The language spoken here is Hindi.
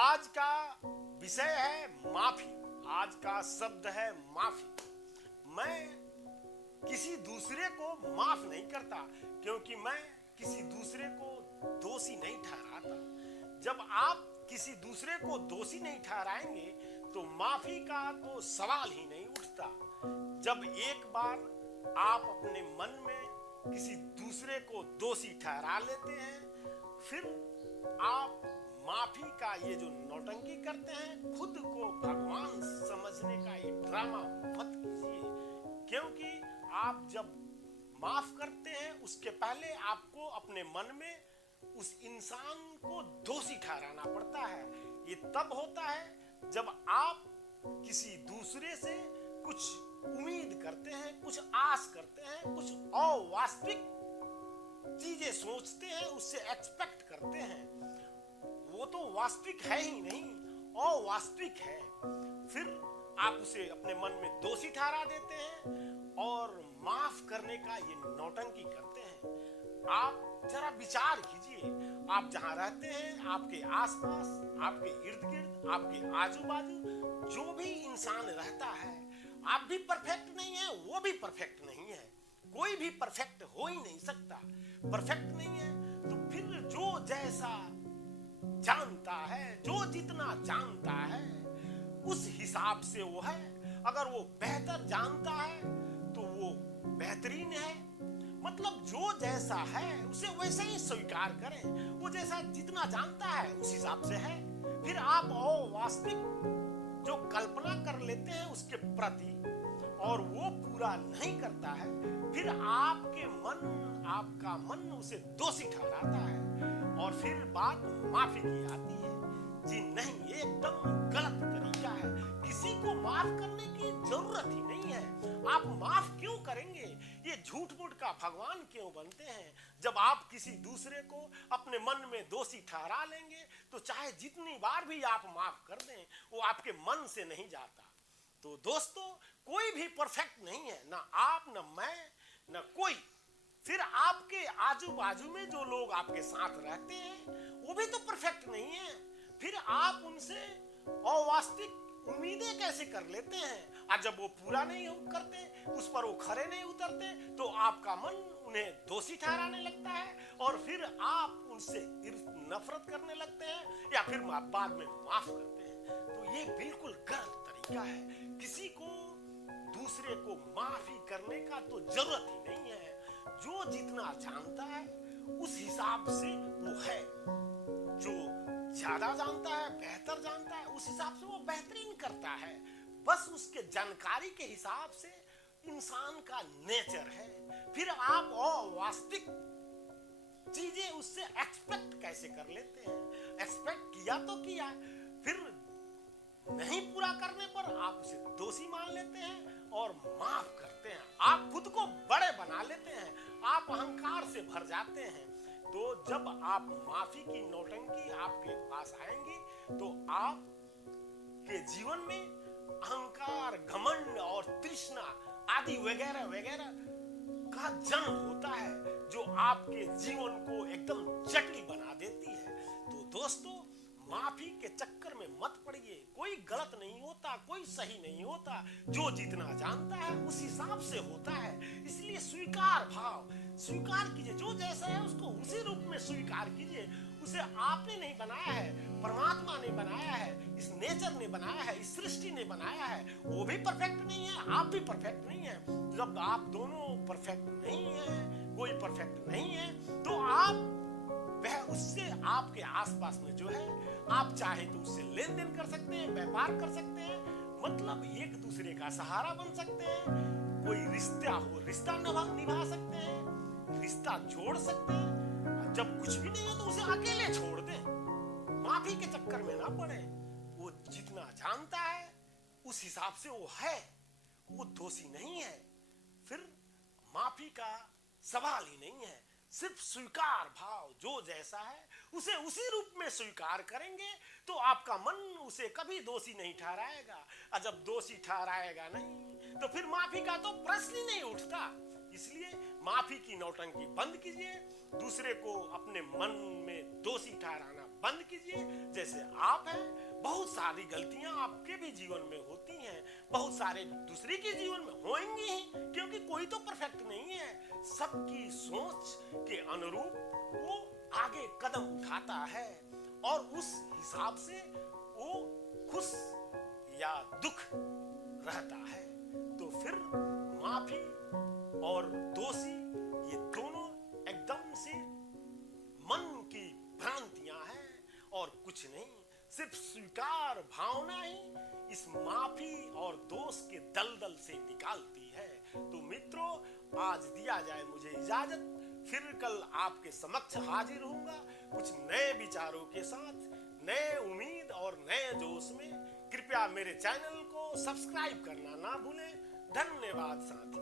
आज का विषय है माफी। आज का शब्द है माफी। मैं किसी दूसरे को माफ नहीं करता क्योंकि मैं किसी दूसरे को दोषी नहीं ठहराता। जब आप किसी दूसरे को दोषी नहीं ठहराएंगे तो माफी का तो सवाल ही नहीं उठता। जब एक बार आप अपने मन में किसी दूसरे को दोषी ठहरा लेते हैं, फिर आप माफी का ये जो नौटंकी करते हैं, खुद को भगवान समझने का ये ड्रामा मत कीजिए। क्योंकि आप जब माफ करते हैं उसके पहले आपको अपने मन में उस इंसान को दोषी ठहराना पड़ता है। ये तब होता है जब आप किसी दूसरे से कुछ उम्मीद करते हैं, कुछ आस करते हैं, कुछ अवास्तविक चीजें सोचते हैं, उससे एक्सपेक्ट करते हैं। वो तो वास्तविक है ही नहीं, अवास्तविक है। फिर आप उसे अपने मन में दोषी ठहरा देते हैं और माफ करने का ये नौटंकी करते हैं। आप जरा विचार कीजिए, आप जहां रहते हैं, आपके आसपास, आपके इर्द गिर्द, आपके आजू बाजू जो भी इंसान रहता है, आप भी परफेक्ट नहीं है, वो भी परफेक्ट नहीं है। कोई भी परफेक्ट हो ही नहीं सकता। परफेक्ट नहीं है तो फिर जो जैसा जानता है, जो जितना जानता है उस हिसाब से वो है। अगर वो बेहतर जानता है तो वो बेहतरीन है। मतलब जो जैसा है उसे वैसे ही स्वीकार करें। वो जैसा जितना जानता है उस हिसाब से है। फिर आप अवास्तविक जो कल्पना कर लेते हैं उसके प्रति और वो पूरा नहीं करता है, फिर आपका मन उसे दोषी ठहराता है और फिर बात माफी की आती है। जी नहीं, ये एकदम गलत तरीका है। किसी को माफ करने की जरूरत ही नहीं है। आप माफ क्यों करेंगे? ये झूठ मूठ का भगवान क्यों बनते हैं? जब आप किसी दूसरे को अपने मन में दोषी ठहरा लेंगे तो चाहे जितनी बार भी आप माफ कर दें, वो आपके मन से नहीं जाता। तो दोस्तों, कोई भी परफेक्ट नहीं है, ना आप, ना मैं, ना कोई। फिर आपके आजू बाजू में जो लोग आपके साथ रहते हैं वो भी तो परफेक्ट नहीं है। फिर आप उनसे अवास्तविक उम्मीदें कैसे कर लेते हैं? और जब वो पूरा नहीं करते, उस पर वो खरे नहीं उतरते, तो आपका मन उन्हें दोषी ठहराने लगता है और फिर आप उनसे नफरत करने लगते हैं या फिर बाद में माफ करते हैं। तो ये बिल्कुल गलत तरीका है। किसी को दूसरे को माफी करने का तो जरूरत ही नहीं है। जो जितना जानता है उस हिसाब से वो है। जो ज्यादा जानता है, बेहतर जानता है, उस हिसाब से वो बेहतरीन करता है। बस उसके जानकारी के हिसाब से इंसान का नेचर है। फिर आप अवास्तविक चीजें उससे एक्सपेक्ट कैसे कर लेते हैं? एक्सपेक्ट किया तो किया, फिर नहीं पूरा करने पर आप उसे दोषी मान लेते हैं और माफ करते हैं। आप खुद को बड़े बना लेते हैं, आप अहंकार से भर जाते हैं। तो जब आप माफी की नौटंकी आपके पास आएंगी तो आप के जीवन में अहंकार, घमंड और तृष्णा आदि वगैरह वगैरह का जन्म होता है, जो आपके जीवन को एकदम जटिल बना देती है। तो दोस्तों, माफी के चक्कर में मत पड़िए। कोई गलत नहीं होता, कोई सही नहीं होता। जो जितना जानता है उस हिसाब से होता है। इसलिए स्वीकार भाव स्वीकार कीजिए। जो जैसा है उसको उसी रूप में स्वीकार कीजिए। उसे आपने नहीं बनाया है, परमात्मा ने बनाया है, इस नेचर ने बनाया है, इस सृष्टि ने बनाया है। वो भी परफेक्ट नहीं है, आप भी परफेक्ट नहीं है। जब आप दोनों परफेक्ट नहीं है, कोई परफेक्ट नहीं है, तो आप वह उससे आपके आसपास में जो है, आप चाहे तो उससे लेन देन कर सकते हैं, व्यापार कर सकते हैं, मतलब एक दूसरे का सहारा बन सकते हैं। कोई रिश्ता हो, रिश्ता निभा सकते हैं, रिश्ता जोड़ सकते हैं। जब कुछ भी नहीं है तो उसे अकेले छोड़ दें। माफी के चक्कर में ना पड़े। वो जितना जानता है उस हिसाब से वो है, वो दोषी नहीं है। फिर माफी का सवाल ही नहीं है। सिर्फ स्वीकार भाव, जो जैसा है उसे उसी रूप में स्वीकार करेंगे तो आपका मन उसे कभी दोषी नहीं ठहराएगा। और जब दोषी ठहराएगा नहीं तो फिर माफी का तो प्रश्न ही नहीं उठता। इसलिए माफी की नौटंकी बंद कीजिए। दूसरे को अपने मन में दोषी ठहराना बंद कीजिए। जैसे आप हैं, बहुत सारी गलतियां आपके भी जीवन में होती हैं, बहुत सारे दूसरे के जीवन में होंगी ही, क्योंकि कोई तो परफेक्ट नहीं है। सबकी सोच के अनुरूप वो आगे कदम उठाता है और उस हिसाब से वो खुश या दुख रहता है। तो फिर माफी और दोषी ये दोनों एकदम से मन की भ्रांतियां हैं और कुछ नहीं। सिर्फ स्वीकार भावना ही इस माफी और दोष के दलदल से निकालती है। तो मित्रों, आज दिया जाए मुझे इजाजत, फिर कल आपके समक्ष हाजिर होऊंगा कुछ नए विचारों के साथ, नए उम्मीद और नए जोश में। कृपया मेरे चैनल को सब्सक्राइब करना ना भूलें। धन्यवाद साथी।